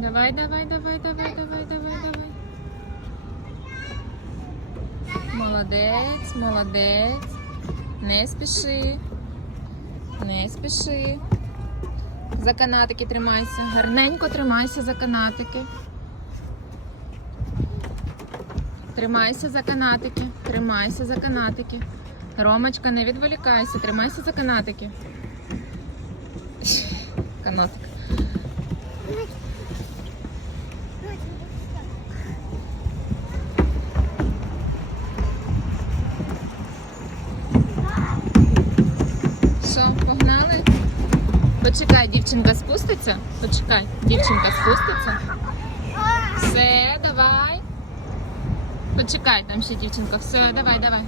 Давай, давай, давай, давай, давай, давай, давай. Молодець, молодець. Не спіши. Не спіши. За канатики тримайся. Гарненько тримайся за канатики. Тримайся за канатики. Тримайся за канатики. Ромочка, не відволікайся, тримайся за канатики. Канатик. Почекай, дівчинка спуститься. Почекай, дівчинка спуститься. Все, давай. Почекай, там ще дівчинка. Все, давай, давай.